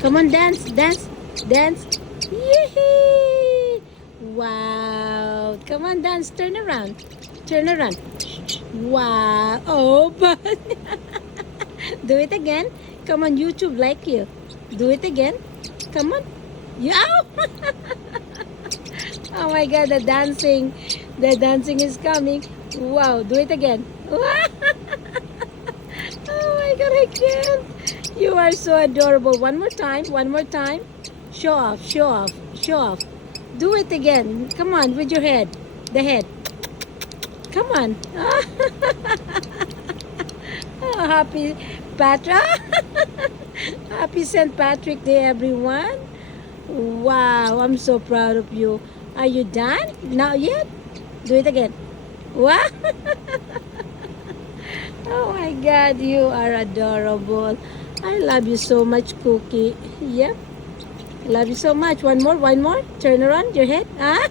Come on, dance, dance, dance. Yee! Wow. Come on, dance. Turn around. Turn around. Wow. Oh, but do it again. Come on, YouTube like you. Do it again. Come on. Yeah. Oh my God, the dancing. The dancing is coming. Wow. Do it again. Oh my God, I can't. You are so adorable. One more time. One more time. Show off. Show off. Show off. Do it again. Come on, with your head. The head. Come on. Oh, happy Patrick. Happy St. Patrick Day, everyone. Wow, I'm so proud of you. Are you done? Not yet? Do it again. Wow. Oh my God, you are adorable. I love you so much, Cookie. Yep. I love you so much. One more, one more. Turn around your head. Ah.